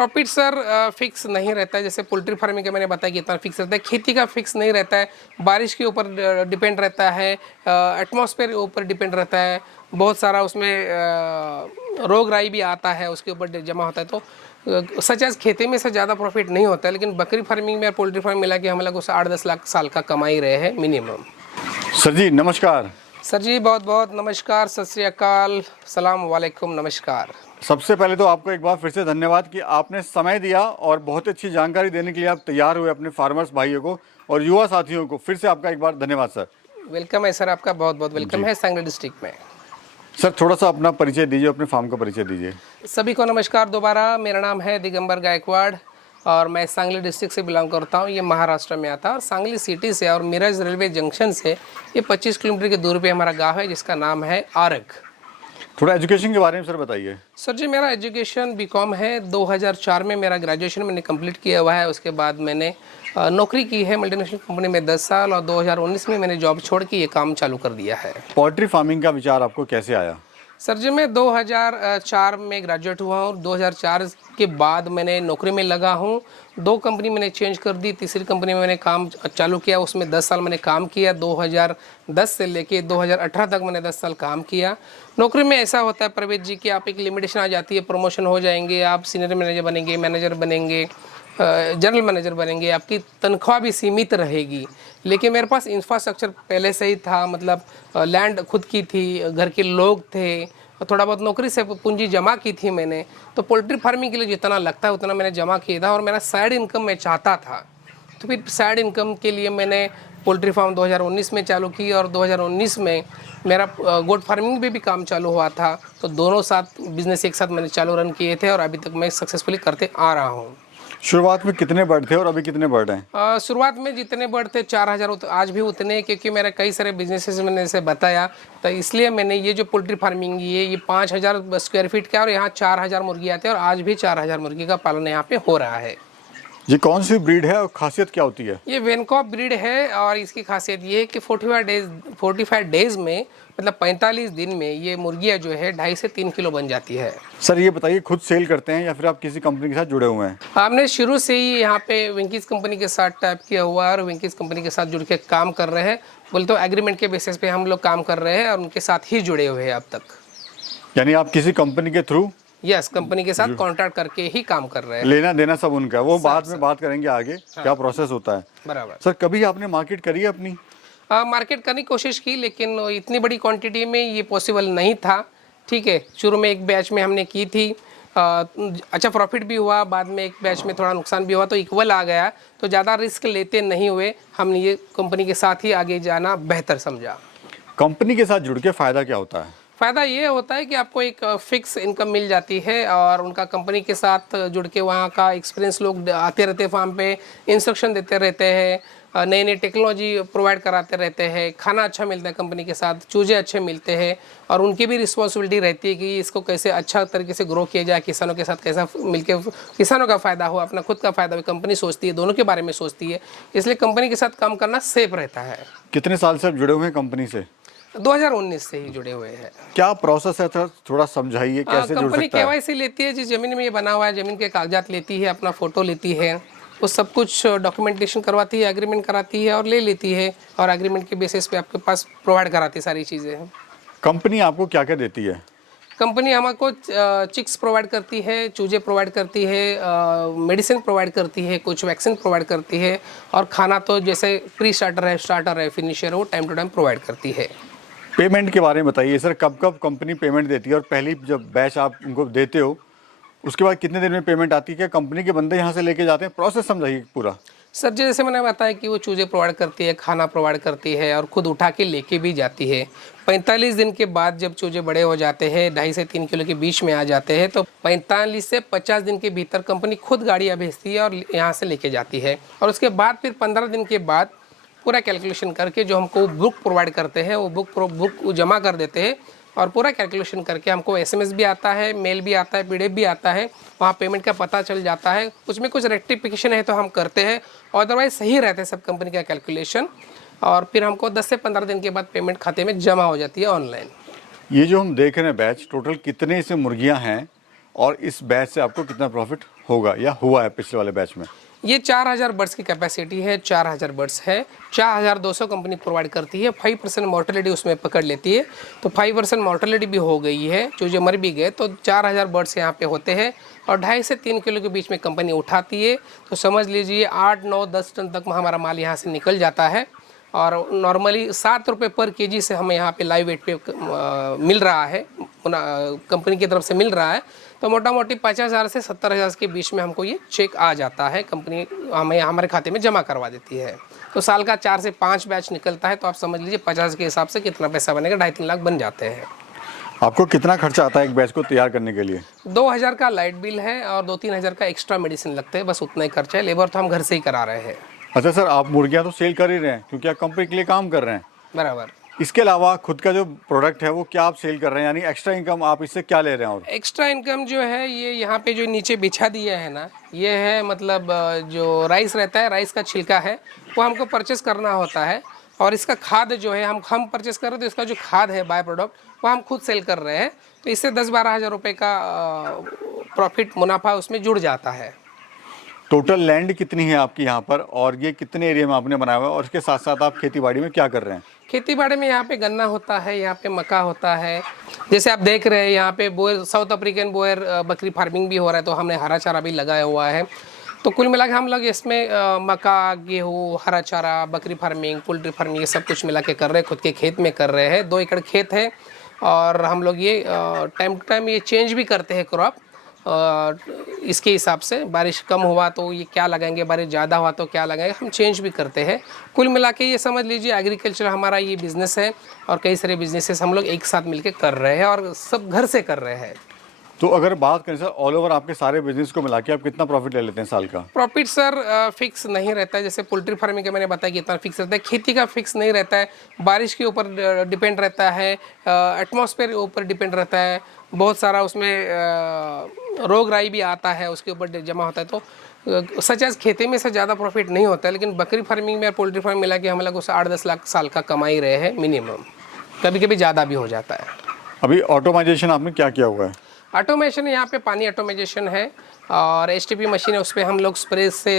Profit sir fix नहीं रहता है। जैसे पोल्ट्री फार्मिंग का मैंने बताया कि इतना फिक्स रहता है, खेती का फिक्स नहीं रहता है। बारिश के ऊपर डिपेंड रहता है, एटमॉस्फेयर के ऊपर डिपेंड रहता है। बहुत सारा उसमें रोग राई भी आता है, उसके ऊपर जमा होता है। तो सच एज खेती में से ज़्यादा प्रॉफिट नहीं होता है, लेकिन बकरी फार्मिंग में और पोल्ट्री फार्मिंग मिला के हम लोग उसे 8-10 लाख साल का कमा ही रहे हैं मिनिमम। सर जी नमस्कार। सर जी बहुत बहुत नमस्कार, सत श्री अकाल, सलाम वालेकुम, नमस्कार। सबसे पहले तो आपको एक बार फिर से धन्यवाद कि आपने समय दिया और बहुत अच्छी जानकारी देने के लिए आप तैयार हुए अपने फार्मर्स भाइयों को और युवा साथियों को। फिर से आपका एक बार धन्यवाद सर। वेलकम है सर, आपका बहुत बहुत वेलकम है सांगली डिस्ट्रिक्ट में। सर थोड़ा सा अपना परिचय दीजिए, अपने फार्म का परिचय दीजिए। सभी को नमस्कार दोबारा। मेरा नाम है दिगंबर गायकवाड़ और मैं सांगली डिस्ट्रिक्ट से बिलोंग करता हूँ। ये महाराष्ट्र में आता है और सांगली सिटी से और मिरज रेलवे जंक्शन से ये 25 किलोमीटर की दूरी पे हमारा गांव है जिसका नाम है आरग। थोड़ा एजुकेशन के बारे में सर बताइए। सर जी मेरा एजुकेशन बीकॉम है। 2004 में मेरा ग्रेजुएशन मैंने कंप्लीट किया हुआ है। उसके बाद मैंने नौकरी की है मल्टीनेशनल कंपनी में 10 साल और 2019 में मैंने जॉब छोड़ के ये काम चालू कर दिया है। पोल्ट्री फार्मिंग का विचार आपको कैसे आया? सर जी मैं 2004 में ग्रेजुएट हुआ हूँ। 2004 के बाद मैंने नौकरी में लगा हूँ। 2 कंपनी मैंने चेंज कर दी, तीसरी कंपनी में मैंने काम चालू किया। उसमें 10 साल मैंने काम किया। 2010 से लेके 2018 तक मैंने 10 साल काम किया। नौकरी में ऐसा होता है प्रवेश जी कि आप एक लिमिटेशन आ जाती है, प्रमोशन हो जाएंगे, आप सीनियर मैनेजर बनेंगे, मैनेजर बनेंगे, जनरल मैनेजर बनेंगे, आपकी तनख्वाह भी सीमित रहेगी। लेकिन मेरे पास इंफ्रास्ट्रक्चर पहले से ही था, मतलब लैंड खुद की थी, घर के लोग थे, थोड़ा बहुत नौकरी से पूंजी जमा की थी मैंने। तो पोल्ट्री फार्मिंग के लिए जितना लगता है उतना मैंने जमा किया था और मेरा साइड इनकम मैं चाहता था। तो फिर साइड इनकम के लिए मैंने पोल्ट्री फार्म 2019 में चालू की और 2019 में मेरा गोट फार्मिंग में भी काम चालू हुआ था। तो दोनों साथ बिजनेस एक साथ मैंने चालू रन किए थे और अभी तक मैं सक्सेसफुली करते आ रहा हूँ। शुरुआत में कितने बर्ड थे और अभी कितने बर्ड हैं? शुरुआत में जितने बर्ड थे 4000, आज भी उतने, क्योंकि मेरे कई सारे बिजनेसेस मैंने इसे बताया। तो इसलिए मैंने ये जो पोल्ट्री फार्मिंग ये 5000 स्क्वायर फीट का और यहाँ 4000 मुर्गी आते हैं और आज भी 4000 मुर्गी का पालन यहाँ पे हो रहा है। ये कौन सी ब्रीड है और खासियत क्या होती है? ये वेनकॉप ब्रीड है और इसकी खासियत ये है कि 45 डेज में, मतलब 45 दिन में ये मुर्गियाँ जो है 2.5 से 3 किलो बन जाती है। सर ये बताइए, खुद सेल करते हैं या फिर आप किसी कंपनी के साथ जुड़े हुए हैं? हमने शुरू से ही यहाँ पे विंकीज कंपनी के साथ टाइप किया हुआ है और विंकीज कंपनी के साथ जुड़ के काम कर रहे हैं। बोले तो एग्रीमेंट के बेसिस पे हम लोग काम कर रहे हैं और उनके साथ ही जुड़े हुए हैं अब तक। यानी आप किसी कंपनी के थ्रू? यस, कंपनी के साथ कॉन्ट्रैक्ट करके ही काम कर रहे हैं। लेना देना सब उनका, वो बाद में बात करेंगे आगे क्या प्रोसेस होता है। बराबर। सर कभी आपने मार्केट करी है अपनी? मार्केट करने की कोशिश की, लेकिन इतनी बड़ी क्वांटिटी में ये पॉसिबल नहीं था। ठीक है, शुरू में एक बैच में हमने की थी, अच्छा प्रॉफिट भी हुआ। बाद में एक बैच में थोड़ा नुकसान भी हुआ, तो इक्वल आ गया। तो ज़्यादा रिस्क लेते नहीं हुए, हमने ये कंपनी के साथ ही आगे जाना बेहतर समझा। कंपनी के साथ जुड़ के फ़ायदा क्या होता है? फ़ायदा ये होता है कि आपको एक फ़िक्स इनकम मिल जाती है और उनका कंपनी के साथ जुड़ के वहाँ का एक्सपीरियंस लोग आते रहते हैं फार्म पे, इंस्ट्रक्शन देते रहते हैं, नई नई टेक्नोलॉजी प्रोवाइड कराते रहते हैं, खाना अच्छा मिलता है कंपनी के साथ, चूजे अच्छे मिलते हैं और उनकी भी रिस्पॉन्सिबिलिटी रहती है कि इसको कैसे अच्छा तरीके से ग्रो किया जाए, किसानों के साथ कैसा मिलके किसानों का फ़ायदा हो, अपना खुद का फ़ायदा हो। कंपनी सोचती है, दोनों के बारे में सोचती है, इसलिए कंपनी के साथ काम करना सेफ रहता है। कितने साल से आप जुड़े हुए हैं कंपनी से? 2019 से ही जुड़े हुए हैं। क्या प्रोसेस है थोड़ा समझाइए, कैसे जुड़ कंपनी सकता है? केवाईसी लेती है, जिस ज़मीन में ये बना हुआ है ज़मीन के कागजात लेती है, अपना फ़ोटो लेती है, वो सब कुछ डॉक्यूमेंटेशन करवाती है, एग्रीमेंट कराती है और ले लेती है और एग्रीमेंट के बेसिस पे आपके पास प्रोवाइड कराती है सारी चीज़ें। कंपनी आपको क्या क्या देती है? कंपनी हमको चिक्स प्रोवाइड करती है, चूजे प्रोवाइड करती है, मेडिसिन प्रोवाइड करती है, कुछ वैक्सीन प्रोवाइड करती है और खाना तो जैसे प्री स्टार्टर है, फिनिशर, वो टाइम टू टाइम प्रोवाइड करती है। पेमेंट के बारे में बताइए सर, कब कब कंपनी पेमेंट देती है और पहली जब बैच आप उनको देते हो उसके बाद कितने दिन में पेमेंट आती है? क्या कंपनी के बंदे यहाँ से लेके जाते हैं? प्रोसेस समझाइए पूरा। सर जैसे मैंने बताया कि वो चूजे प्रोवाइड करती है, खाना प्रोवाइड करती है और ख़ुद उठा के लेके भी जाती है। 45 दिन के बाद जब चूजे बड़े हो जाते हैं, 2.5 से 3 किलो के बीच में आ जाते हैं, तो 45 से 50 दिन के भीतर कंपनी खुद गाड़ियाँ भेजती है और यहाँ से लेके जाती है। और उसके बाद फिर 15 दिन के बाद पूरा कैलकुलेशन करके जो हमको बुक प्रोवाइड करते हैं, वो बुक जमा कर देते हैं और पूरा कैलकुलेशन करके हमको एसएमएस भी आता है, मेल भी आता है, पीडीएफ भी आता है, वहाँ पेमेंट का पता चल जाता है। उसमें कुछ रेक्टिफिकेशन है तो हम करते हैं, अदरवाइज सही रहता है सब कंपनी का कैलकुलेशन। और फिर हमको 10 से 15 दिन के बाद पेमेंट खाते में जमा हो जाती है ऑनलाइन। ये जो हम देख रहे हैं बैच, टोटल कितने इसमें मुर्गियाँ हैं और इस बैच से आपको कितना प्रॉफिट होगा या हुआ है पिछले वाले बैच में? ये 4000 बर्ड्स की कैपेसिटी है, 4000 बर्ड्स है, 4200 कंपनी प्रोवाइड करती है, 5% मोर्टेलिटी उसमें पकड़ लेती है, तो 5% मोर्टेलिटी भी हो गई है, जो मर भी गए, तो 4000 बर्ड्स यहाँ पे होते हैं और 2.5 से 3 किलो के बीच में कंपनी उठाती है, तो समझ लीजिए 8, 9, 10 टन तक हमारा माल यहाँ से निकल जाता है। और नॉर्मली 7 रुपये पर केजी से हमें यहाँ पे लाइव वेट पे मिल रहा है, कंपनी की तरफ से मिल रहा है, तो मोटा मोटी 50,000 से 70,000 के बीच में हमको ये चेक आ जाता है, कंपनी हमें हमारे खाते में जमा करवा देती है। तो साल का 4 से 5 बैच निकलता है, तो आप समझ लीजिए 50 के हिसाब से कितना पैसा बनेगा, 2.5-3 लाख बन जाते हैं। आपको कितना खर्चा आता है एक बैच को तैयार करने के लिए? 2000 का लाइट बिल है और 2-3 हज़ार का एक्स्ट्रा मेडिसिन लगते हैं, बस उतना ही खर्चा है। लेबर तो हम घर से ही करा रहे हैं। अच्छा सर, आप मुर्गियाँ तो सेल कर ही रहे हैं क्योंकि आप कंपनी के लिए काम कर रहे हैं, बराबर। इसके अलावा खुद का जो प्रोडक्ट है वो क्या आप सेल कर रहे हैं, यानी एक्स्ट्रा इनकम आप इससे क्या ले रहे हैं? और एक्स्ट्रा इनकम जो है ये यहाँ पे जो नीचे बिछा दिया है ना, ये है मतलब जो राइस रहता है, राइस का छिलका है, वो हमको परचेस करना होता है, और इसका खाद जो है हम परचेस कर रहे हैं, तो इसका जो खाद है बाय प्रोडक्ट वो हम खुद सेल कर रहे हैं, तो इससे 10-12 हज़ार रुपये का प्रॉफिट मुनाफा उसमें जुड़ जाता है। टोटल लैंड कितनी है आपकी यहाँ पर, और ये कितने एरिया में आपने बनाया हुआ है, और इसके साथ साथ आप खेती बाड़ी में क्या कर रहे हैं? खेती बाड़ी में यहाँ पे गन्ना होता है, यहाँ पे मक्का होता है, जैसे आप देख रहे हैं यहाँ पे बोयर, साउथ अफ्रीकन बोयर बकरी फार्मिंग भी हो रहा है, तो हमने हरा चारा भी लगाया हुआ है। तो कुल मिला के हम लोग इसमें मक्का, गेहूँ, हरा चारा, बकरी फार्मिंग, पोल्ट्री फार्मिंग, ये सब कुछ मिला के कर रहे हैं, खुद के खेत में कर रहे हैं। 2 एकड़ खेत है और हम लोग ये टाइम टू टाइम ये चेंज भी करते हैं क्रॉप, इसके हिसाब से बारिश कम हुआ तो ये क्या लगाएंगे, बारिश ज़्यादा हुआ तो क्या लगाएंगे, हम चेंज भी करते हैं। कुल मिला के ये समझ लीजिए एग्रीकल्चर हमारा ये बिज़नेस है, और कई सारे बिजनेसेस हम लोग एक साथ मिलकर कर रहे हैं और सब घर से कर रहे हैं। तो अगर बात करें सर ऑल ओवर आपके सारे बिजनेस को मिला के आप कितना प्रॉफिट ले लेते हैं साल का? प्रॉफिट सर फिक्स नहीं रहता है, जैसे पोल्ट्री फार्मिंग का मैंने बताया कि इतना फिक्स रहता है, खेती का फिक्स नहीं रहता है, बारिश के ऊपर डिपेंड रहता है, एटमॉस्फेयर के ऊपर डिपेंड रहता है, बहुत सारा उसमें रोग राई भी आता है, उसके ऊपर जमा होता है, तो सच एज खेती में से ज़्यादा प्रॉफिट नहीं होता है, लेकिन बकरी फार्मिंग में और पोल्ट्री फार्मिंग मिला के हम लोग उसे 8-10 लाख साल का कमा ही रहे हैं मिनिमम, कभी कभी ज़्यादा भी हो जाता है। अभी ऑटोमाइजेशन आपने क्या किया हुआ है? ऑटोमेशन यहाँ पे पानी ऑटोमेशन है, और एचटीपी मशीन है, उस पर हम लोग स्प्रे से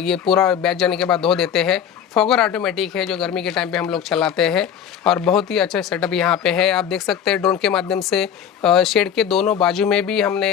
ये पूरा बैच जाने के बाद धो देते हैं। फॉगर ऑटोमेटिक है जो गर्मी के टाइम पे हम लोग चलाते हैं, और बहुत ही अच्छा सेटअप यहाँ पे है। आप देख सकते हैं ड्रोन के माध्यम से शेड के दोनों बाजू में भी हमने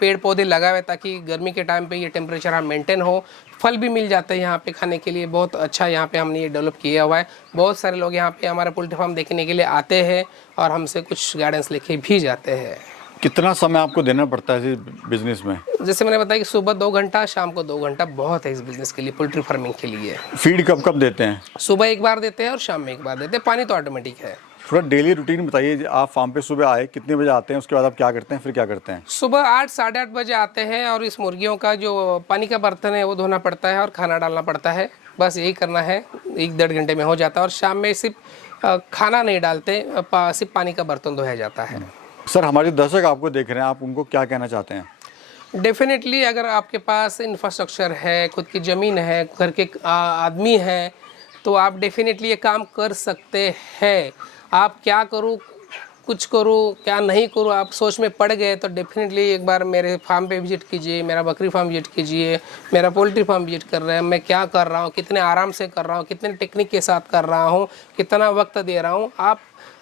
पेड़ पौधे लगाए हुए, ताकि गर्मी के टाइम पे ये टेम्परेचर हम मेंटेन हो। फल भी मिल जाते हैं यहाँ पे खाने के लिए, बहुत अच्छा यहाँ पे हमने ये डेवलप किया हुआ है। बहुत सारे लोग यहाँ पे हमारा पोल्ट्री फार्म देखने के लिए आते हैं और हमसे कुछ गाइडेंस लेके भी जाते हैं। कितना समय आपको देना पड़ता है इस बिजनेस में? जैसे मैंने बताया कि सुबह 2 घंटा, शाम को 2 घंटा बहुत है इस बिज़नेस के लिए, पोल्ट्री फार्मिंग के लिए। फीड कब कब देते हैं? सुबह एक बार देते हैं और शाम में एक बार देते हैं, पानी तो ऑटोमेटिक है। थोड़ा डेली रूटीन बताइए, आप फार्म पे सुबह आए, कितने बजे आते हैं, उसके बाद आप क्या करते हैं, फिर क्या करते हैं? सुबह 8 साढ़े 8 बजे आते हैं, और इस मुर्गियों का जो पानी का बर्तन है वो धोना पड़ता है और खाना डालना पड़ता है, बस यही करना है, 1-1.5 घंटे में हो जाता है। और शाम में सिर्फ खाना नहीं डालते, सिर्फ पानी का बर्तन धोया जाता है। सर हमारे दर्शक आपको देख रहे हैं, आप उनको क्या कहना चाहते हैं? डेफिनेटली अगर आपके पास इंफ्रास्ट्रक्चर है, खुद की ज़मीन है, घर के आदमी हैं, तो आप डेफिनेटली ये काम कर सकते हैं। आप क्या करूँ, कुछ करूँ, क्या नहीं करूँ, आप सोच में पड़ गए तो डेफिनेटली एक बार मेरे फार्म पे विजिट कीजिए, मेरा बकरी फार्म विजिट कीजिए, मेरा पोल्ट्री फार्म विजिट कर रहे हैं, मैं क्या कर रहा हूँ, कितने आराम से कर रहा हूँ, कितने टेक्निक के साथ कर रहा हूँ, कितना वक्त दे रहा हूँ। आप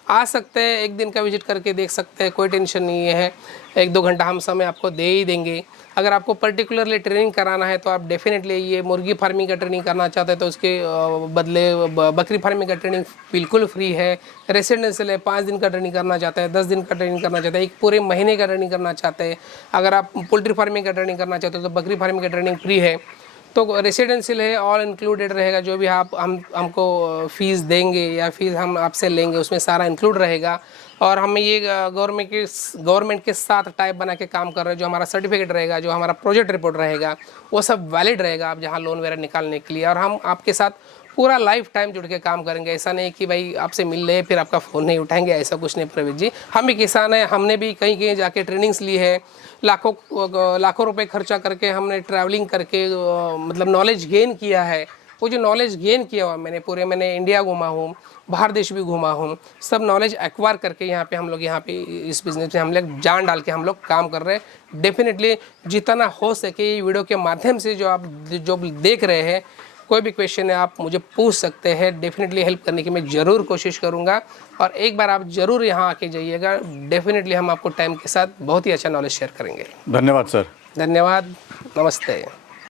आ सकते हैं, एक दिन का विजिट करके देख सकते हैं, कोई टेंशन नहीं है। 1-2 घंटा हम समय आपको दे ही देंगे। अगर आपको पर्टिकुलरली ट्रेनिंग कराना है तो आप डेफिनेटली ये मुर्गी फार्मिंग का ट्रेनिंग करना चाहते हैं तो उसके बदले बकरी फार्मिंग का ट्रेनिंग बिल्कुल फ्री है। रेसिडेंशियल है, 5 दिन का ट्रेनिंग करना चाहते हैं, 10 दिन का ट्रेनिंग करना चाहते हैं, 1 पूरे महीने का ट्रेनिंग करना चाहते हैं। अगर आप पोल्ट्री फार्मिंग का ट्रेनिंग करना चाहते हो तो बकरी फार्मिंग का ट्रेनिंग फ्री है। तो रेसिडेंशियल है, ऑल इंक्लूडेड रहेगा, जो भी आप हमको फ़ीस देंगे या फीस हम आपसे लेंगे उसमें सारा इंक्लूड रहेगा। और हम ये गवर्नमेंट के साथ टाइप बना के काम कर रहे हैं। जो हमारा सर्टिफिकेट रहेगा, जो हमारा प्रोजेक्ट रिपोर्ट रहेगा, वो सब वैलिड रहेगा आप जहाँ लोन वगैरह निकालने के लिए। और हम आपके साथ पूरा लाइफ टाइम जुड़ के काम करेंगे। ऐसा नहीं कि भाई आपसे मिल रहे फिर आपका फ़ोन नहीं उठाएंगे, ऐसा कुछ नहीं प्रवीण जी। हम भी किसान हैं, हमने भी कहीं कहीं जाके ट्रेनिंग्स ली है, लाखों रुपए खर्चा करके हमने ट्रैवलिंग करके मतलब नॉलेज गेन किया है। वो जो नॉलेज गेन किया हुआ मैंने इंडिया घूमा हूँ, बाहर देश भी घूमा हूँ, सब नॉलेज एक्वायर करके यहाँ पे हम लोग इस बिज़नेस में हम लोग जान डाल के हम लोग काम कर रहे हैं। डेफिनेटली जितना हो सके ये वीडियो के माध्यम से जो देख रहे हैं, कोई भी क्वेश्चन है आप मुझे पूछ सकते हैं, डेफिनेटली हेल्प करने की मैं ज़रूर कोशिश करूँगा। और एक बार आप ज़रूर यहाँ आके जाइएगा, डेफिनेटली हम आपको टाइम के साथ बहुत ही अच्छा नॉलेज शेयर करेंगे। धन्यवाद सर। धन्यवाद, नमस्ते।